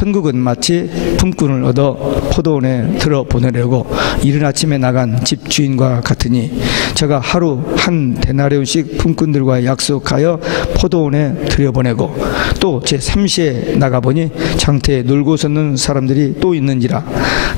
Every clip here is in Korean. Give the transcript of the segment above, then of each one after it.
천국은 마치 품꾼을 얻어 포도원에 들어보내려고 이른 아침에 나간 집주인과 같으니 저가 하루 한 데나리온씩 품꾼들과 약속하여 포도원에 들여보내고 또 제3시에 나가보니 장터에 놀고 섰는 사람들이 또 있는지라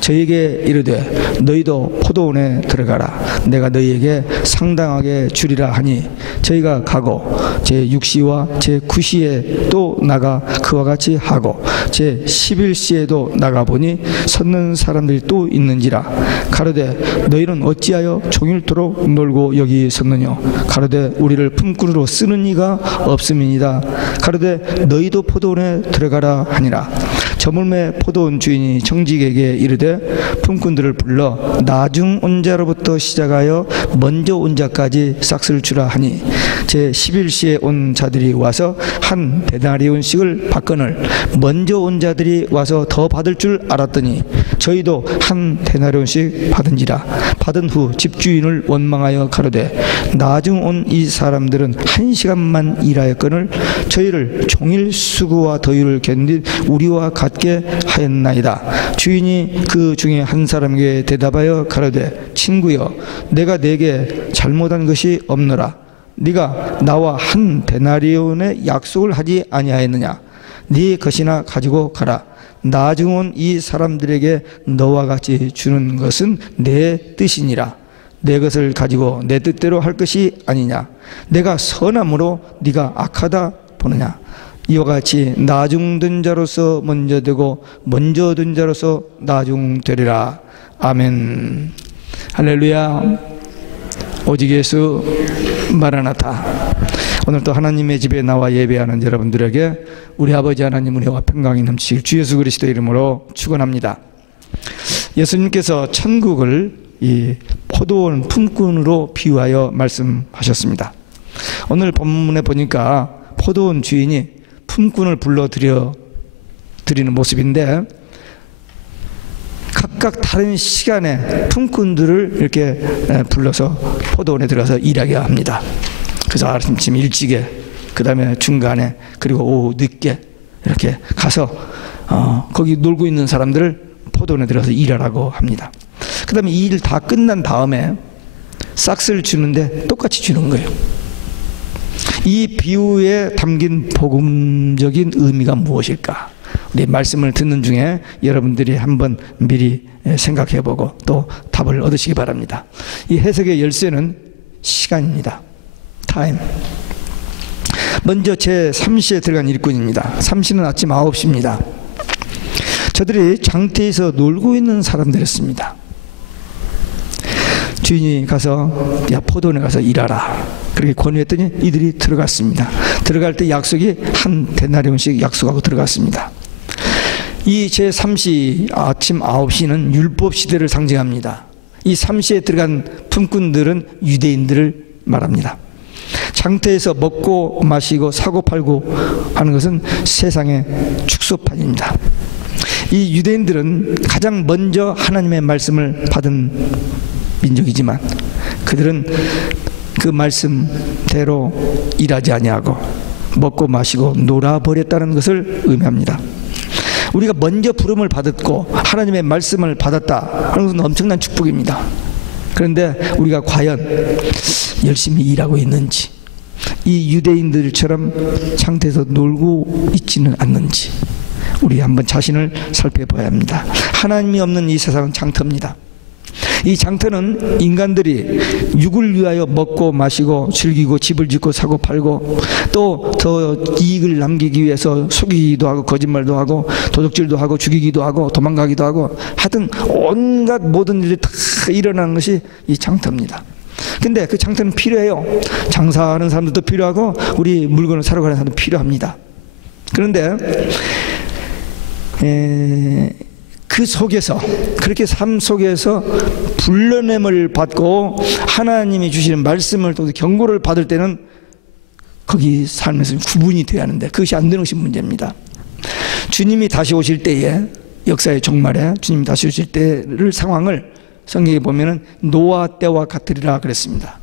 저에게 이르되 너희도 포도원에 들어가라. 내가 너희에게 상당하게 주리라 하니 저희가 가고 제6시와 제9시에 또 나가 그와 같이 하고 제11시에도 나가보니 섰는 사람들이 또 있는지라 가로되 너희는 어찌하여 종일토록 놀고 여기 섰느냐. 가로되 우리를 품꾼으로 쓰는 이가 없음이니이다. 가로되 너희도 포도원에 들어가라 하니라. 저물매 포도원 주인이 정직에게 이르되 품꾼들을 불러 나중 온 자로부터 시작하여 먼저 온 자까지 싹을 주라 하니 제11시에 온 자들이 와서 한 데나리온씩을 받거늘 먼저 온 자들이 와서 더 받을 줄 알았더니 저희도 한 데나리온씩 받은지라. 받은 후 집주인을 원망하여 가로되 나중 온 이 사람들은 1시간만 일하였거늘 저희를 종일 수고와 더위를 견딘 우리와 같게 하였나이다. 주인이 그 중에 한 사람에게 대답하여 가로되 친구여 내가 내게 잘못한 것이 없노라. 네가 나와 한 데나리온의 약속을 하지 아니하였느냐. 네 것이나 가지고 가라. 나중 온 이 사람들에게 너와 같이 주는 것은 내 뜻이니라. 내 것을 가지고 내 뜻대로 할 것이 아니냐. 내가 선함으로 네가 악하다 보느냐. 이와 같이 나중된 자로서 먼저 되고 먼저 된 자로서 나중되리라. 아멘. 할렐루야. 오직 예수 마라나타. 오늘 또 하나님의 집에 나와 예배하는 여러분들에게 우리 아버지 하나님 은혜와 평강이 넘치길 주 예수 그리스도 이름으로 축원합니다. 예수님께서 천국을 이 포도원 품꾼으로 비유하여 말씀하셨습니다. 오늘 본문에 보니까 포도원 주인이 품꾼을 불러드리는 모습인데 각각 다른 시간에 품꾼들을 이렇게 불러서 포도원에 들어가서 일하게 합니다. 그래서 아침 일찍에, 그 다음에 중간에, 그리고 오후 늦게 이렇게 가서 거기 놀고 있는 사람들을 포도원에 들어가서 일하라고 합니다. 그 다음에 이 일 다 끝난 다음에 싹스를 주는데 똑같이 주는 거예요. 이 비유에 담긴 복음적인 의미가 무엇일까? 우리 말씀을 듣는 중에 여러분들이 한번 미리 생각해보고 또 답을 얻으시기 바랍니다. 이 해석의 열쇠는 시간입니다. 타임. 먼저 제3시에 들어간 일꾼입니다. 3시는 아침 9시입니다. 저들이 장터에서 놀고 있는 사람들이었습니다. 주인이 가서 야 포도원에 가서 일하라 그렇게 권유했더니 이들이 들어갔습니다. 들어갈 때 약속이 한 데나리온씩 약속하고 들어갔습니다. 이 제3시 아침 9시는 율법 시대를 상징합니다. 이 3시에 들어간 품꾼들은 유대인들을 말합니다. 장터에서 먹고 마시고 사고 팔고 하는 것은 세상의 축소판입니다. 이 유대인들은 가장 먼저 하나님의 말씀을 받은 민족이지만 그들은 그 말씀대로 일하지 아니하고 먹고 마시고 놀아버렸다는 것을 의미합니다. 우리가 먼저 부름을 받았고 하나님의 말씀을 받았다 하는 것은 엄청난 축복입니다. 그런데 우리가 과연 열심히 일하고 있는지, 이 유대인들처럼 장터에서 놀고 있지는 않는지 우리 한번 자신을 살펴봐야 합니다. 하나님이 없는 이 세상은 장터입니다. 이 장터는 인간들이 육을 위하여 먹고 마시고 즐기고 집을 짓고 사고 팔고 또 더 이익을 남기기 위해서 속이기도 하고 거짓말도 하고 도둑질도 하고 죽이기도 하고 도망가기도 하고 하여튼 온갖 모든 일이 다 일어나는 것이 이 장터입니다. 근데 그 장터는 필요해요. 장사하는 사람들도 필요하고 우리 물건을 사러 가는 사람도 필요합니다. 그런데 그 속에서 그렇게 삶 속에서 불러냄을 받고 하나님이 주시는 말씀을 또 경고를 받을 때는 거기 삶에서 구분이 돼야 하는데 그것이 안 되는 것이 문제입니다. 주님이 다시 오실 때에 역사의 종말에 주님이 다시 오실 때를 상황을 성경에 보면은 노아 때와 같으리라 그랬습니다.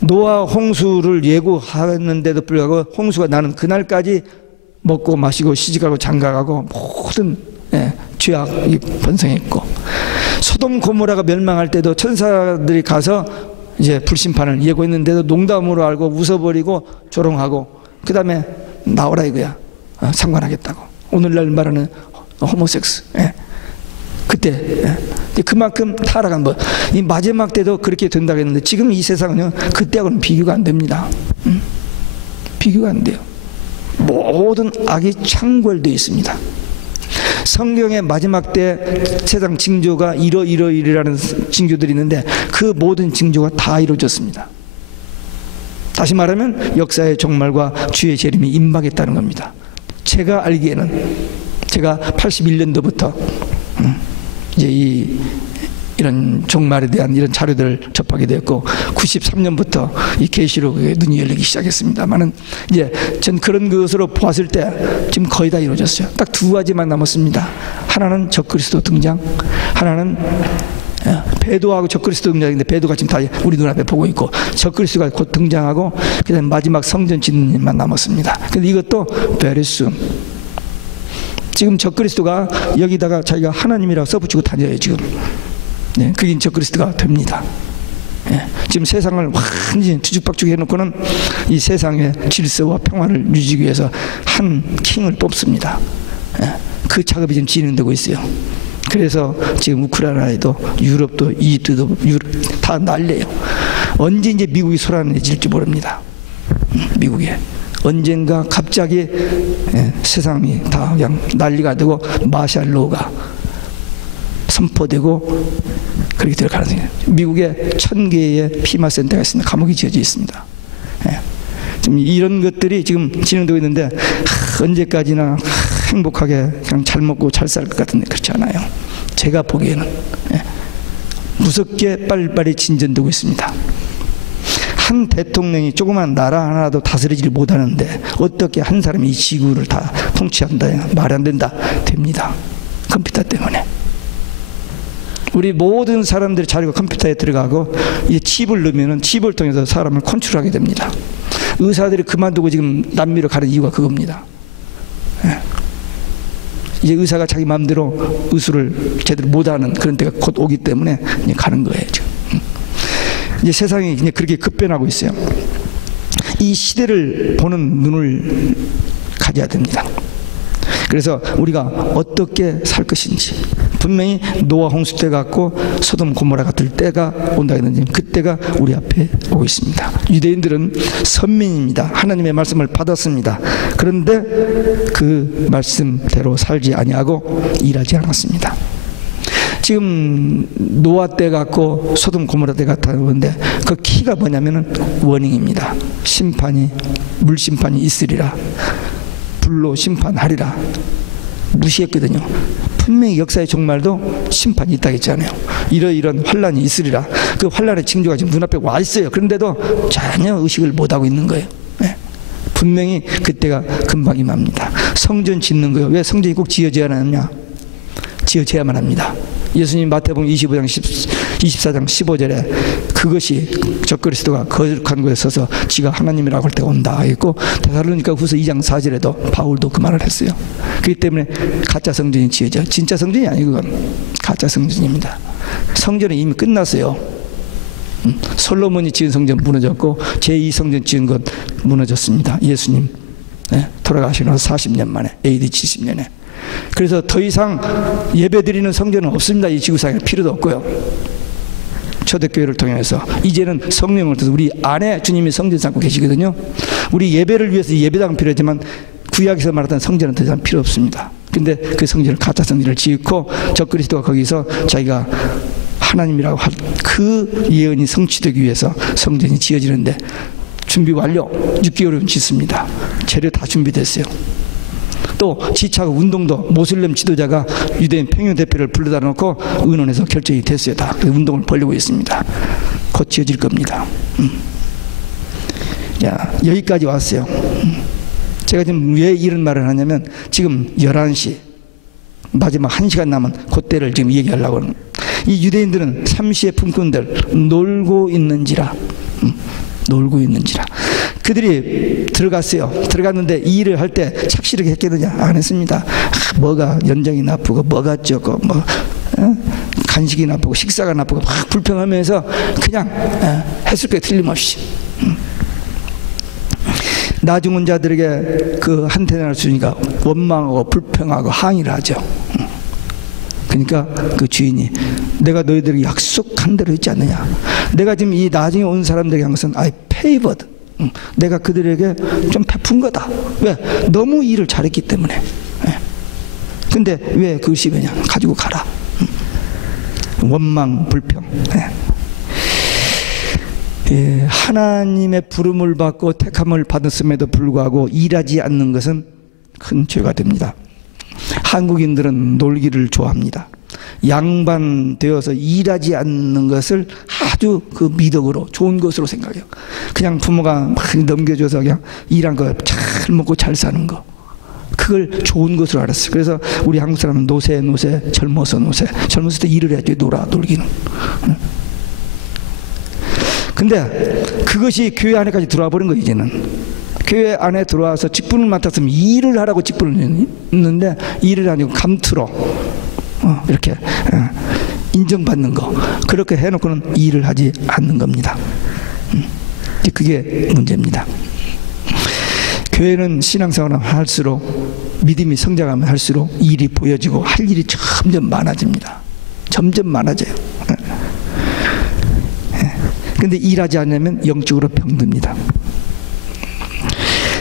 노아 홍수를 예고하는데도 불구하고 홍수가 나는 그날까지 먹고 마시고 시집가고 장가가고 모든 죄악이 번성했고, 소돔 고모라가 멸망할 때도 천사들이 가서 이제 불심판을 예고했는데도 농담으로 알고 웃어버리고 조롱하고, 그 다음에 나오라 이거야. 상관하겠다고. 오늘날 말하는 호모섹스. 그때 그만큼 타락한 것. 이 마지막 때도 그렇게 된다고 했는데, 지금 이 세상은요 그때하고는 비교가 안 됩니다. 비교가 안 돼요. 모든 악이 창궐되어 있습니다. 성경의 마지막 때 세상 징조가 이러이러이라는 징조들이 있는데, 그 모든 징조가 다 이루어졌습니다. 다시 말하면 역사의 종말과 주의 재림이 임박했다는 겁니다. 제가 알기에는, 제가 81년도부터 이제 이런 종말에 대한 이런 자료들을 접하게 되었고, 93년부터 이 계시록에 눈이 열리기 시작했습니다만은, 이제 전 그런 것으로 보았을 때 지금 거의 다 이루어졌어요. 딱 두 가지만 남았습니다. 하나는 적그리스도 등장, 하나는 배도하고 적그리스도 등장인데, 배도가 지금 다 우리 눈앞에 보고 있고 적그리스도가 곧 등장하고, 그 다음에 마지막 성전 짓는 일만 남았습니다. 근데 이것도 very soon. 지금 적그리스도가 여기다가 자기가 하나님이라고 써붙이고 다녀요 지금. 그게 적그리스도가 됩니다. 지금 세상을 완전히 뒤죽박죽 해놓고는 이 세상의 질서와 평화를 유지하기 위해서 한 킹을 뽑습니다. 그 작업이 지금 진행되고 있어요. 그래서 지금 우크라이나에도 유럽도 이집트도 다 난리예요. 언제 이제 미국이 소란해질지 모릅니다. 미국에 언젠가 갑자기 세상이 다 그냥 난리가 되고 마샬로가 선포되고 그렇게 될 가능성이 있어요. 미국에 1000개의 피마센터가 있습니다. 감옥이 지어져 있습니다. 지금 이런 것들이 지금 진행되고 있는데, 언제까지나 행복하게 그냥 잘 먹고 잘 살 것 같은데 그렇지 않아요. 제가 보기에는 무섭게 빨리빨리 진전되고 있습니다. 한 대통령이 조그만 나라 하나도 다스리지 못하는데 어떻게 한 사람이 이 지구를 다 통치한다? 말이 안 된다. 됩니다. 컴퓨터 때문에. 우리 모든 사람들의 자료가 컴퓨터에 들어가고, 이 칩을 넣으면 칩을 통해서 사람을 컨트롤하게 됩니다. 의사들이 그만두고 지금 남미로 가는 이유가 그겁니다. 이제 의사가 자기 마음대로 의술을 제대로 못하는 그런 때가 곧 오기 때문에 이제 가는 거예요 지금. 이제 세상이 이제 그렇게 급변하고 있어요. 이 시대를 보는 눈을 가져야 됩니다. 그래서 우리가 어떻게 살 것인지, 분명히 노아 홍수 때 같고 소돔 고모라 같을 때가 온다 했는데, 그때가 우리 앞에 오고 있습니다. 유대인들은 선민입니다. 하나님의 말씀을 받았습니다. 그런데 그 말씀대로 살지 아니하고 일하지 않았습니다. 지금 노아 때 같고 소돔 고모라 때 같았는데, 그 키가 뭐냐면은 워닝입니다. 심판이, 물심판이 있으리라, 불로 심판하리라. 무시했거든요. 분명히 역사의 종말도 심판이 있다고 했잖아요. 이런 환란이 있으리라. 그 환란의 징조가 지금 눈앞에 와 있어요. 그런데도 전혀 의식을 못하고 있는 거예요. 분명히 그때가 금방 임합니다. 성전 짓는 거예요. 왜 성전이 꼭 지어져야 하느냐? 지어져야만 합니다. 예수님 마태복음 24장 15절에 그것이 적그리스도가 거룩한 곳에 서서 지가 하나님이라고 할 때가 온다 했고, 데살로니가 후서 2장 4절에도 바울도 그 말을 했어요. 그렇기 때문에 가짜 성전이 지어져. 진짜 성전이 아니고 그건 가짜 성전입니다. 성전은 이미 끝났어요. 솔로몬이 지은 성전 무너졌고 제2성전 지은 것 무너졌습니다. 예수님 돌아가시고 40년 만에, AD 70년에. 그래서 더 이상 예배드리는 성전은 없습니다. 이 지구상에 필요도 없고요. 초대교회를 통해서 이제는 성령을 통해서 우리 안에 주님이 성전 삼고 계시거든요. 우리 예배를 위해서 예배당은 필요하지만 구약에서 말했던 성전은 더 이상 필요 없습니다. 근데 그 성전을, 가짜 성전을 짓고 적그리스도가 거기서 자기가 하나님이라고 할 그 예언이 성취되기 위해서 성전이 지어지는데, 준비 완료. 6개월이면 짓습니다. 재료 다 준비됐어요. 또 지차고 운동도 모슬렘 지도자가 유대인 평양 대표를 불러다 놓고 의논해서 결정이 됐어요. 다 운동을 벌이고 있습니다. 곧 지어질 겁니다. 야, 여기까지 왔어요. 제가 지금 왜 이런 말을 하냐면, 지금 11시 마지막 1시간 남은 그때를 지금 얘기하려고 하는. 이 유대인들은 삼시의 품꾼들 놀고 있는지라. 놀고 있는지라. 그들이 들어갔어요. 들어갔는데 이 일을 할 때 착실하게 했겠느냐? 안 했습니다. 뭐가 연장이 나쁘고 뭐가 어쩌고 뭐 간식이 나쁘고 식사가 나쁘고 막 불평하면서 그냥 했을 거예요. 틀림없이. 나중은 자들에게 그 한 데나리온 주니까 원망하고 불평하고 항의를 하죠. 그러니까 그 주인이 내가 너희들에게 약속한 대로 했지 않느냐. 내가 지금 이 나중에 온 사람들에게 한 것은 I favored. 내가 그들에게 좀 베푼 거다. 왜? 너무 일을 잘했기 때문에. 근데 왜 그것이 왜냐? 가지고 가라. 원망, 불평. 하나님의 부름을 받고 택함을 받았음에도 불구하고 일하지 않는 것은 큰 죄가 됩니다. 한국인들은 놀기를 좋아합니다. 양반되어서 일하지 않는 것을 아주 그 미덕으로 좋은 것으로 생각해요. 그냥 부모가 막 넘겨줘서 그냥 일한 거 잘 먹고 잘 사는 거, 그걸 좋은 것으로 알았어요. 그래서 우리 한국 사람은 노세, 젊어서 노세. 젊었을 때 일을 해야지 놀기는. 근데 그것이 교회 안에까지 들어와 버린 거예요. 이제는 교회 안에 들어와서 직분을 맡았으면 일을 하라고 직분을 있는데 일을 아니고 감투로 이렇게 인정받는 거, 그렇게 해놓고는 일을 하지 않는 겁니다. 그게 문제입니다. 교회는 신앙생활을 할수록, 믿음이 성장하면 할수록 일이 보여지고 할 일이 점점 많아집니다. 점점 많아져요. 근데 일하지 않으면 영적으로 병듭니다.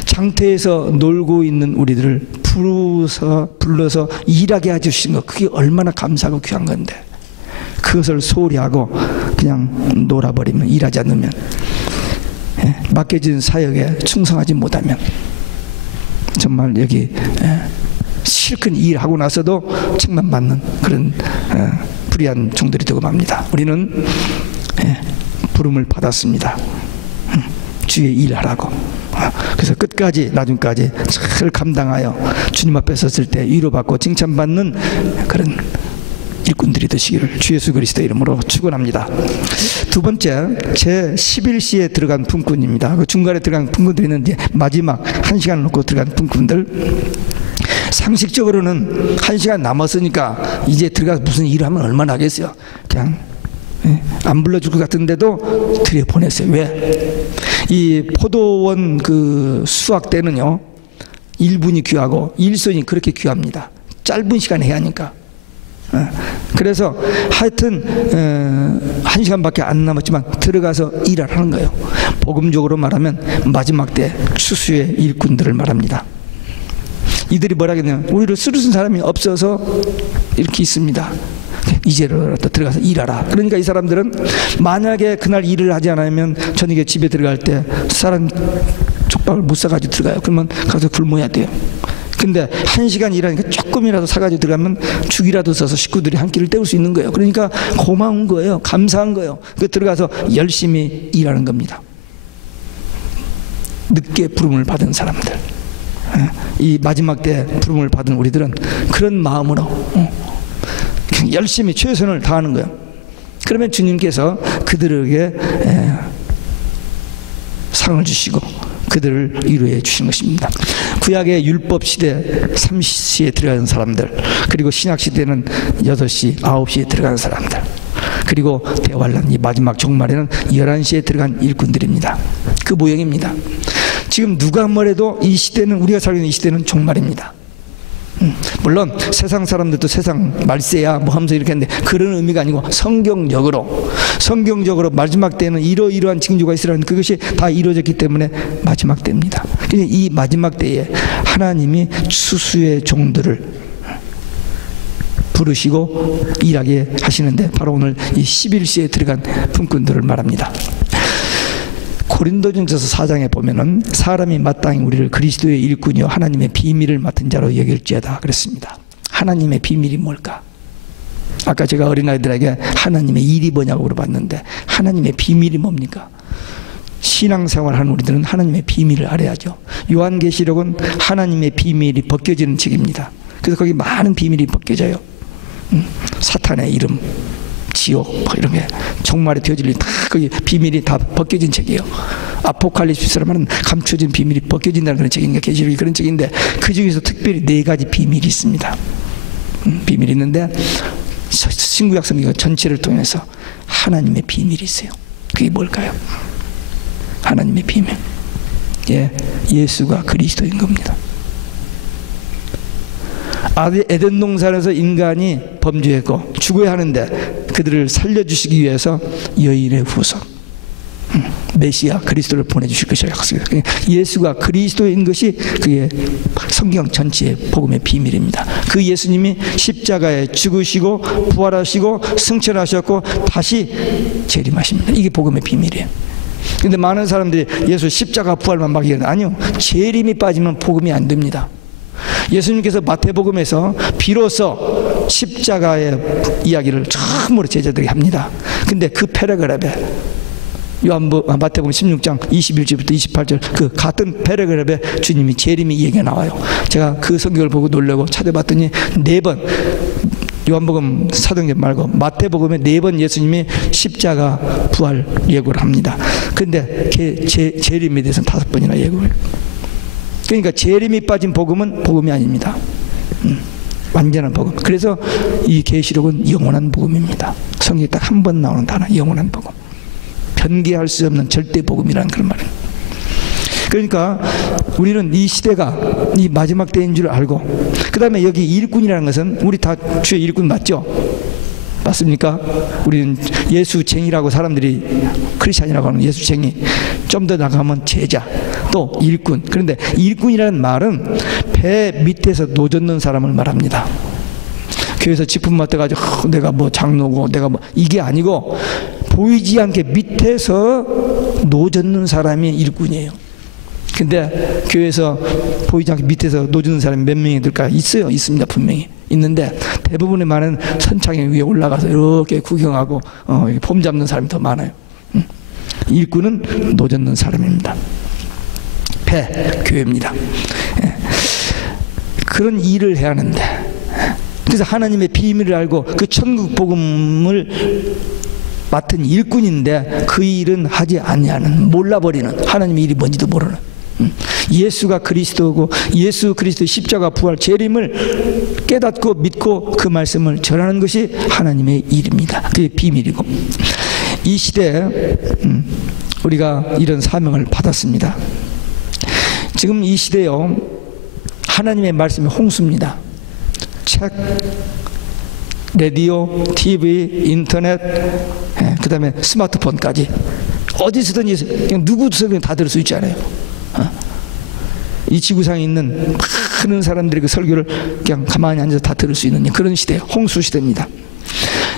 장태에서 놀고 있는 우리들을 불러서 일하게 해주신 것, 그게 얼마나 감사하고 귀한 건데, 그것을 소홀히 하고 그냥 놀아버리면, 일하지 않으면, 맡겨진 사역에 충성하지 못하면 정말 여기 실컷 일하고 나서도 책망받는 그런 불의한 종들이 되고 맙니다. 우리는 부름을 받았습니다. 주의 일하라고. 그래서 끝까지, 나중까지 잘 감당하여 주님 앞에 섰을 때 위로받고 칭찬받는 그런 일꾼들이 되시기를 주 예수 그리스도의 이름으로 축원합니다. 두 번째, 제 11시에 들어간 품꾼입니다. 그 중간에 들어간 품꾼들이 있는데 마지막 1시간을 놓고 들어간 품꾼들, 상식적으로는 1시간 남았으니까 이제 들어가서 무슨 일을 하면 얼마나 하겠어요. 그냥 안 불러줄 것 같은데도 들여보냈어요. 왜? 이 포도원 그 수확 때는요, 1분이 귀하고 1손이 그렇게 귀합니다. 짧은 시간에 해야 하니까. 그래서 하여튼 1시간밖에 안 남았지만 들어가서 일을 하는 거예요. 복음적으로 말하면 마지막 때 추수의 일꾼들을 말합니다. 이들이 뭐라 하겠냐면, 우리를 쓰러진 사람이 없어서 이렇게 있습니다. 이제라도 들어가서 일하라. 그러니까 이 사람들은 만약에 그날 일을 하지 않으면 저녁에 집에 들어갈 때 쌀은 족밥을 못 사가지고 들어가요. 그러면 가서 굶어야 돼요. 근데 1시간 일하니까 조금이라도 사가지고 들어가면 죽이라도 써서 식구들이 한 끼를 때울 수 있는 거예요. 그러니까 고마운 거예요. 감사한 거예요. 그 들어가서 열심히 일하는 겁니다. 늦게 부름을 받은 사람들, 이 마지막 때 부름을 받은 우리들은 그런 마음으로 열심히 최선을 다하는 거예요. 그러면 주님께서 그들에게 상을 주시고 그들을 위로해 주신 것입니다. 구약의 율법 시대 3시에 들어가는 사람들, 그리고 신약 시대는 8시, 9시에 들어가는 사람들, 그리고 대환란, 이 마지막 종말에는 11시에 들어간 일꾼들입니다. 그 모형입니다. 지금 누가 뭐래도 이 시대는, 우리가 살고 있는 이 시대는 종말입니다. 물론 세상 사람들도 세상 말세야 뭐 하면서 이렇게 했는데, 그런 의미가 아니고 성경적으로 마지막 때는 이러이러한 징조가 있으라는, 그것이 다 이루어졌기 때문에 마지막 때입니다. 이 마지막 때에 하나님이 추수의 종들을 부르시고 일하게 하시는데, 바로 오늘 이 11시에 들어간 품꾼들을 말합니다. 고린도전서 4장에 보면은 사람이 마땅히 우리를 그리스도의 일꾼이요 하나님의 비밀을 맡은 자로 여길지어다 그랬습니다. 하나님의 비밀이 뭘까? 아까 제가 어린아이들에게 하나님의 일이 뭐냐고 물어봤는데, 하나님의 비밀이 뭡니까? 신앙생활하는 우리들은 하나님의 비밀을 알아야죠. 요한계시록은 하나님의 비밀이 벗겨지는 책입니다. 그래서 거기 많은 비밀이 벗겨져요. 사탄의 이름, 지옥, 뭐 이런 게 종말에 되어질 일 다 거기 비밀이 다 벗겨진 책이에요. 아포칼립스라 말은 감춰진 비밀이 벗겨진다는 그런 책인가, 계시록이 그런 책인데 그 중에서 특별히 4가지 비밀이 있습니다. 비밀이 있는데 신구약 성경 전체를 통해서 하나님의 비밀이 있어요. 그게 뭘까요? 하나님의 비밀. 예, 예수가 그리스도인 겁니다. 에덴 동산에서 인간이 범죄했고 죽어야 하는데 그들을 살려주시기 위해서 여인의 후손 메시아 그리스도를 보내주실 것이라고 약속했어요. 예수가 그리스도인 것이 그의 성경 전체의 복음의 비밀입니다. 그 예수님이 십자가에 죽으시고 부활하시고 승천하셨고 다시 재림하십니다. 이게 복음의 비밀이에요. 근데 많은 사람들이 예수 십자가 부활만 막 얘기하는, 아니요, 재림이 빠지면 복음이 안 됩니다. 예수님께서 마태복음에서 비로소 십자가의 이야기를 처음으로 제자들에게 합니다. 근데 그 패러그랩에 마태복음 16장 21절부터 28절 그 같은 패러그랩에 주님이 재림이 얘기가 나와요. 제가 그 성경을 보고 놀라고 찾아봤더니 4번, 요한복음 사도행전 말고 마태복음에 4번 예수님이 십자가 부활 예고를 합니다. 근데 재림에 대해서는 5번이나 예고해요. 그러니까 재림이 빠진 복음은 복음이 아닙니다. 완전한 복음. 그래서 이 계시록은 영원한 복음입니다. 성경에 딱 한 번 나오는 단어, 영원한 복음. 변개할 수 없는 절대 복음이라는 그런 말입니다. 그러니까 우리는 이 시대가 이 마지막 때인 줄 알고, 그 다음에 여기 일꾼이라는 것은 우리 다 주의 일꾼 맞죠? 맞습니까? 우리는 예수쟁이라고 사람들이 크리스찬이라고 하는 예수쟁이, 좀 더 나가면 제자, 또 일꾼. 그런데 일꾼이라는 말은 배 밑에서 노젓는 사람을 말합니다. 교회에서 직분 맡아가지고 내가 뭐 장로고 내가 뭐 이게 아니고 보이지 않게 밑에서 노젓는 사람이 일꾼이에요. 근데 교회에서 보이지 않게 밑에서 노젓는 사람이 몇 명이 들까? 있어요. 있습니다. 분명히. 있는데 대부분의 많은 선창에 위에 올라가서 이렇게 구경하고 폼 잡는 사람이 더 많아요. 일꾼은 노젓는 사람입니다. 배, 교회입니다. 그런 일을 해야 하는데, 그래서 하나님의 비밀을 알고 그 천국 복음을 맡은 일꾼인데 그 일은 하지 아니하는, 몰라버리는, 하나님의 일이 뭔지도 모르는, 예수가 그리스도고 예수 그리스도의 십자가 부활 재림을 깨닫고 믿고 그 말씀을 전하는 것이 하나님의 일입니다. 그게 비밀이고, 이 시대에 우리가 이런 사명을 받았습니다. 지금 이 시대요, 하나님의 말씀이 홍수입니다. 책, 라디오, TV, 인터넷, 그 다음에 스마트폰까지 어디서든지 그냥 누구든 다 들을 수 있지 않아요? 이 지구상에 있는 많은 사람들이 그 설교를 그냥 가만히 앉아서 다 들을 수 있는 그런 시대예요. 홍수 시대입니다.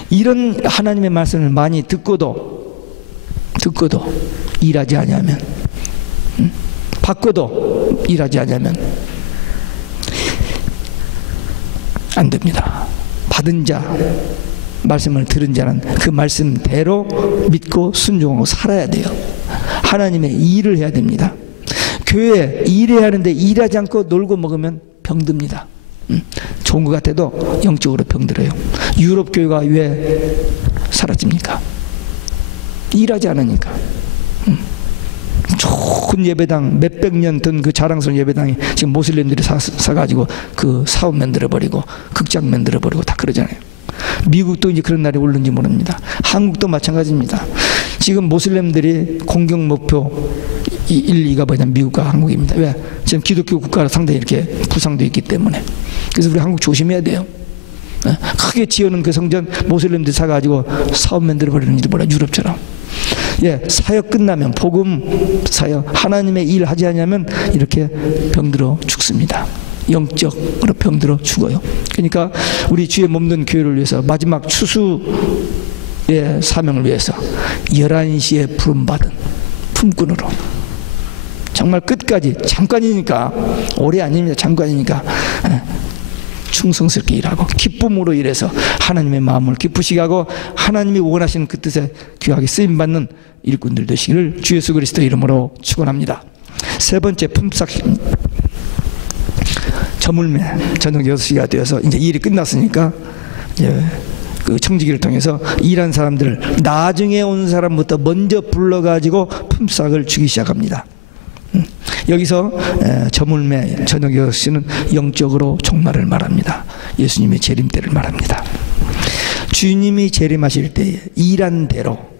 이런 하나님의 말씀을 많이 듣고도 일하지 않으면, 받고도 일하지 않으면 안 됩니다. 받은 자, 말씀을 들은 자는 그 말씀대로 믿고 순종하고 살아야 돼요. 하나님의 일을 해야 됩니다. 교회 일해야 하는데 일하지 않고 놀고 먹으면 병듭니다. 좋은 것 같아도 영적으로 병들어요. 유럽 교회가 왜 사라집니까? 일하지 않으니까. 좋은 예배당, 몇백 년 된 그 자랑스러운 예배당이 지금 모슬림들이 사가지고 그 사업 만들어버리고 극장 만들어버리고 다 그러잖아요. 미국도 이제 그런 날이 오는지 모릅니다. 한국도 마찬가지입니다. 지금 모슬림들이 공격 목표 1, 2가 뭐냐, 미국과 한국입니다. 왜? 지금 기독교 국가로 상당히 이렇게 부상되어 있기 때문에. 그래서 우리 한국 조심해야 돼요. 크게 지어놓은 그 성전 모슬림들이 사가지고 사업 만들어버리는 일이 뭐라, 유럽처럼. 예, 사역 끝나면, 복음 사역, 하나님의 일 하지 않으면 이렇게 병들어 죽습니다. 영적으로 병들어 죽어요. 그러니까 우리 주의 몸된 교회를 위해서 마지막 추수의 사명을 위해서 11시에 부름받은 품꾼으로 정말 끝까지, 잠깐이니까, 오래 아닙니다. 잠깐이니까 충성스럽게 일하고 기쁨으로 일해서 하나님의 마음을 기쁘시게 하고 하나님이 원하시는 그 뜻에 귀하게 쓰임받는 일꾼들 되시기를 주 예수 그리스도 이름으로 축원합니다. 세 번째 품삯, 저물매, 저녁 6시가 되어서 이제 일이 끝났으니까 이제 그 청지기를 통해서 일한 사람들을 나중에 온 사람부터 먼저 불러가지고 품삯을 주기 시작합니다. 여기서 저물매 저녁 씨는 영적으로 종말을 말합니다. 예수님의 재림 때를 말합니다. 주님이 재림하실 때에 일한 대로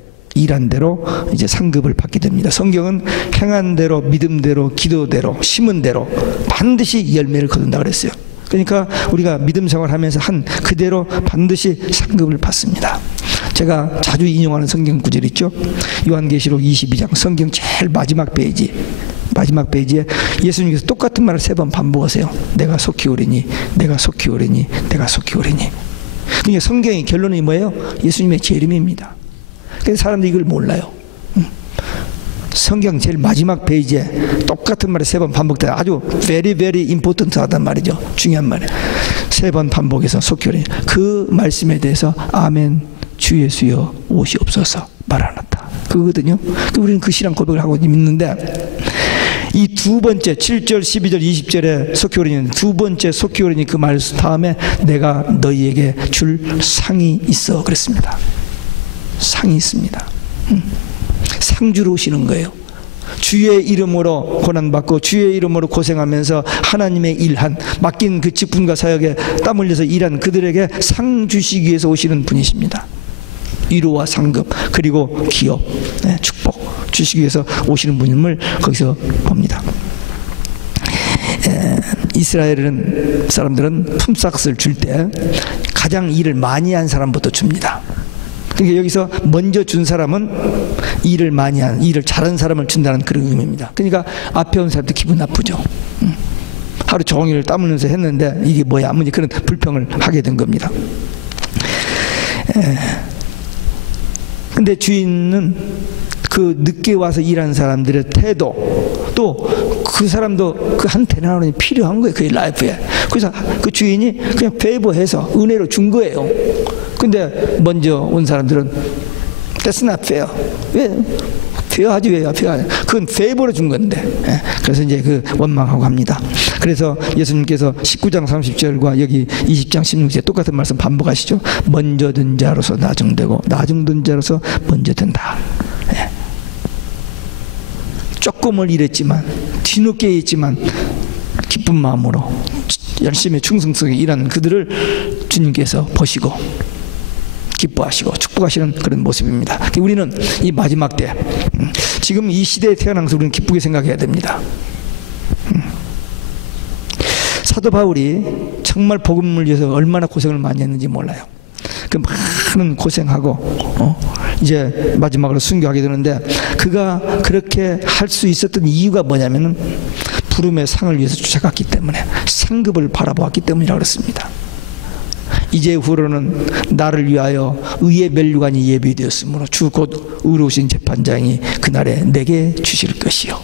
이제 상급을 받게 됩니다. 성경은 행한 대로, 믿음대로, 기도대로, 심은 대로 반드시 열매를 거둔다 그랬어요. 그러니까 우리가 믿음 생활하면서 한 그대로 반드시 상급을 받습니다. 제가 자주 인용하는 성경 구절 있죠. 요한계시록 22장 성경 제일 마지막 페이지에 예수님께서 똑같은 말을 3번 반복하세요. 내가 속히 오리니, 내가 속히 오리니, 내가 속히 오리니. 그러니까 성경의 결론이 뭐예요? 예수님의 재림입니다. 그래서 사람들이 이걸 몰라요. 성경 제일 마지막 페이지에 똑같은 말이 3번 반복돼 아주 very very important 하단 말이죠. 중요한 말이에요. 3번 반복해서 속히 오리니. 그 말씀에 대해서 아멘 주 예수여 오시옵소서 말하놨다. 그거거든요. 우리는 그 신앙 고백을 하고 믿는데 이 두 번째 7절, 12절, 20절에 속히 오리니 두 번째 속히 오리니 그 말 다음에 내가 너희에게 줄 상이 있어 그랬습니다. 상이 있습니다. 상 주러 오시는 거예요. 주의 이름으로 고난받고 주의 이름으로 고생하면서 하나님의 일한 맡긴 그 직분과 사역에 땀 흘려서 일한 그들에게 상 주시기 위해서 오시는 분이십니다. 위로와 상급 그리고 기업, 축복 주시기 위해서 오시는 분임을 거기서 봅니다. 이스라엘 사람들은 품삯을 줄 때 가장 일을 많이 한 사람부터 줍니다. 그러니까 여기서 먼저 준 사람은 일을 많이 한, 일을 잘한 사람을 준다는 그런 의미입니다. 그러니까 앞에 온 사람도 기분 나쁘죠. 하루 종일 땀 흘리면서 했는데 이게 뭐야? 아무리 그런 불평을 하게 된 겁니다. 근데 주인은 그 늦게 와서 일하는 사람들의 태도 또 그 사람도 그 한 데나리온이 필요한 거예요. 그의 라이프에. 그래서 그 주인이 그냥 페이버해서 은혜로 준 거예요. 근데 먼저 온 사람들은 That's not fair. 왜? 페어하지 왜요? 페어하지. 그건 페이버로 준 건데. 그래서 이제 그 원망하고 합니다. 그래서 예수님께서 19장 30절과 여기 20장 16절 똑같은 말씀 반복하시죠. 먼저 든 자로서 나중되고 나중된 자로서 먼저 된다. 조금을 일했지만 뒤늦게 했지만 기쁜 마음으로 열심히 충성스럽게 일하는 그들을 주님께서 보시고 기뻐하시고 축복하시는 그런 모습입니다. 우리는 이 마지막 때 지금 이 시대에 태어나서 우리는 기쁘게 생각해야 됩니다. 사도 바울이 정말 복음을 위해서 얼마나 고생을 많이 했는지 몰라요. 그 많은 고생하고 이제 마지막으로 순교하게 되는데 그가 그렇게 할 수 있었던 이유가 뭐냐면은 부름의 상을 위해서 쫓아갔기 때문에 상급을 바라보았기 때문이라고 그랬습니다. 이제 후로는 나를 위하여 의의 면류관이 예비되었으므로 주 곧 의로우신 재판장이 그날에 내게 주실 것이요.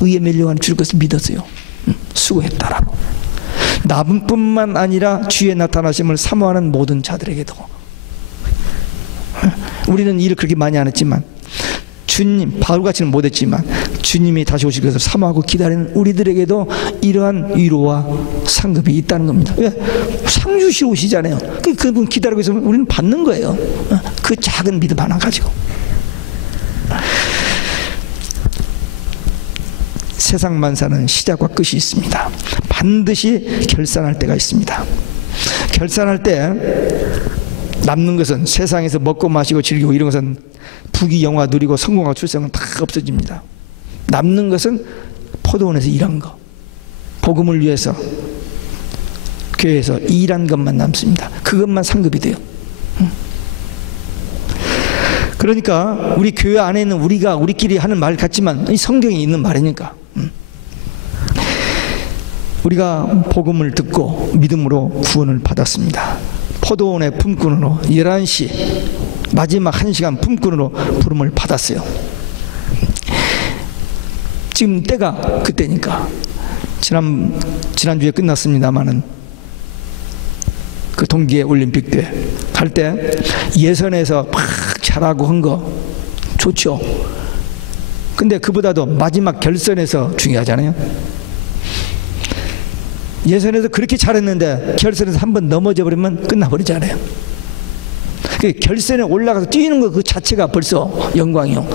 의의 면류관을 줄 것을 믿었어요. 수고했다라고. 나뿐만 아니라 주의 나타나심을 사모하는 모든 자들에게도. 우리는 일을 그렇게 많이 안 했지만 주님, 바울같이는 못했지만 주님이 다시 오실 것을 사모하고 기다리는 우리들에게도 이러한 위로와 상급이 있다는 겁니다. 왜? 상 주시러 오시잖아요. 그분 기다리고 있으면 우리는 받는 거예요. 그 작은 믿음 하나 가지고. 세상 만사는 시작과 끝이 있습니다. 반드시 결산할 때가 있습니다. 결산할 때 남는 것은 세상에서 먹고 마시고 즐기고 이런 것은 부귀 영화 누리고 성공하고 출세는 다 없어집니다. 남는 것은 포도원에서 일한 거, 복음을 위해서 교회에서 일한 것만 남습니다. 그것만 상급이 돼요. 그러니까 우리 교회 안에 있는 우리가 우리끼리 하는 말 같지만 이 성경에 있는 말이니까 우리가 복음을 듣고 믿음으로 구원을 받았습니다. 포도원의 품꾼으로 11시 마지막 1시간 품꾼으로 부름을 받았어요. 지금 때가 그때니까 지난주에 끝났습니다마는 그 동계 올림픽 때 할 때 예선에서 막 잘하고 한 거 좋죠. 근데 그보다도 마지막 결선에서 중요하잖아요. 예선에서 그렇게 잘했는데 결선에서 한번 넘어져 버리면 끝나버리잖아요. 그 결선에 올라가서 뛰는 것 그 자체가 벌써 영광이요.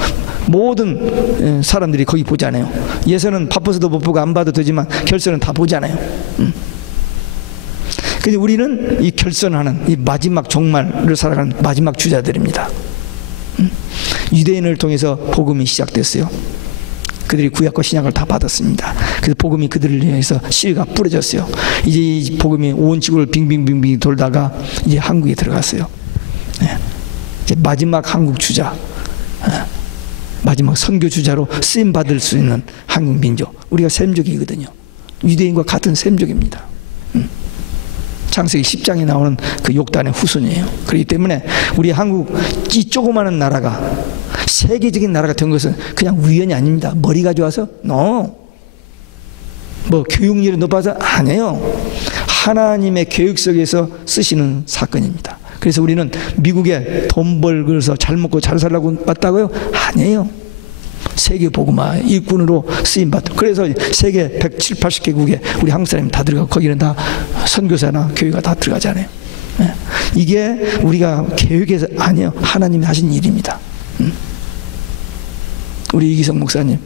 모든 사람들이 거기 보잖아요. 예선은 바빠서도 못 보고 안 봐도 되지만 결선은 다 보잖아요. 근데 우리는 이 결선하는 이 마지막 종말을 살아가는 마지막 주자들입니다. 유대인을 통해서 복음이 시작됐어요. 그들이 구약과 신약을 다 받았습니다. 그래서 복음이 그들을 위해서 씨가 뿌려졌어요. 이제 이 복음이 온 지구를 빙빙빙빙 돌다가 이제 한국에 들어갔어요. 이제 마지막 한국 주자, 마지막 선교 주자로 쓰임 받을 수 있는 한국 민족. 우리가 셈족이거든요. 유대인과 같은 셈족입니다. 창세기 10장에 나오는 그 욕단의 후손이에요. 그렇기 때문에 우리 한국 이 조그마한 나라가 세계적인 나라가 된 것은 그냥 우연이 아닙니다. 머리가 좋아서? No. 뭐 교육률이 높아서? 아니에요. 하나님의 계획 속에서 쓰시는 사건입니다. 그래서 우리는 미국에 돈 벌고서 잘 먹고 잘 살라고 왔다고요? 아니에요. 세계 복음화 일꾼으로 쓰임 받고, 그래서 세계 170, 80개국에 우리 한국 사람이 다 들어가고 거기는 다 선교사나 교회가 다 들어가잖아요. 이게 우리가 계획해서 아니에요. 하나님이 하신 일입니다. 우리 이기성 목사님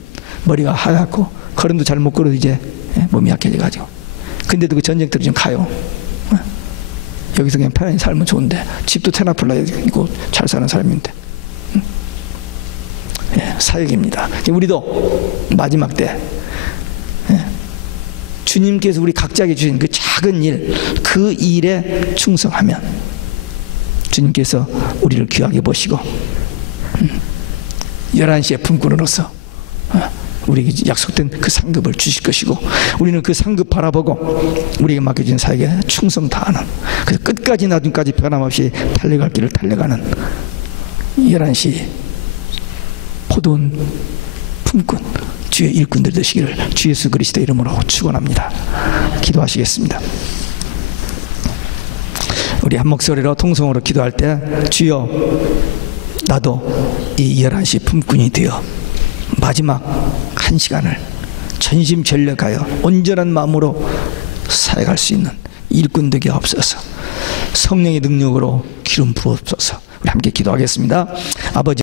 머리가 하얗고 걸음도 잘 못 걸어도 이제 몸이 약해져가지고, 근데도 그 전쟁터로 좀 가요. 여기서 그냥 편안히 살면 좋은데 집도 테나플라 있고 잘 사는 사람인데. 사역입니다. 우리도 마지막 때 주님께서 우리 각자에게 주신 그 작은 일, 그 일에 충성하면 주님께서 우리를 귀하게 보시고 11시에 품꾼으로서 우리에게 약속된 그 상급을 주실 것이고, 우리는 그 상급 바라보고 우리에게 맡겨진 사역에 충성 다하는, 그래서 끝까지 나중까지 변함없이 달려갈 길을 달려가는 11시 포도원 품꾼 주의 일꾼들 되시기를 주 예수 그리스도 이름으로 축원합니다. 기도하시겠습니다. 우리 한 목소리로 통성으로 기도할 때, 주여 나도 이 11시 품꾼이 되어 마지막 한 시간을 전심전력하여 온전한 마음으로 사역할 수 있는 일꾼 되게 하옵소서. 성령의 능력으로 기름 부어옵소서. 우리 함께 기도하겠습니다. 아버지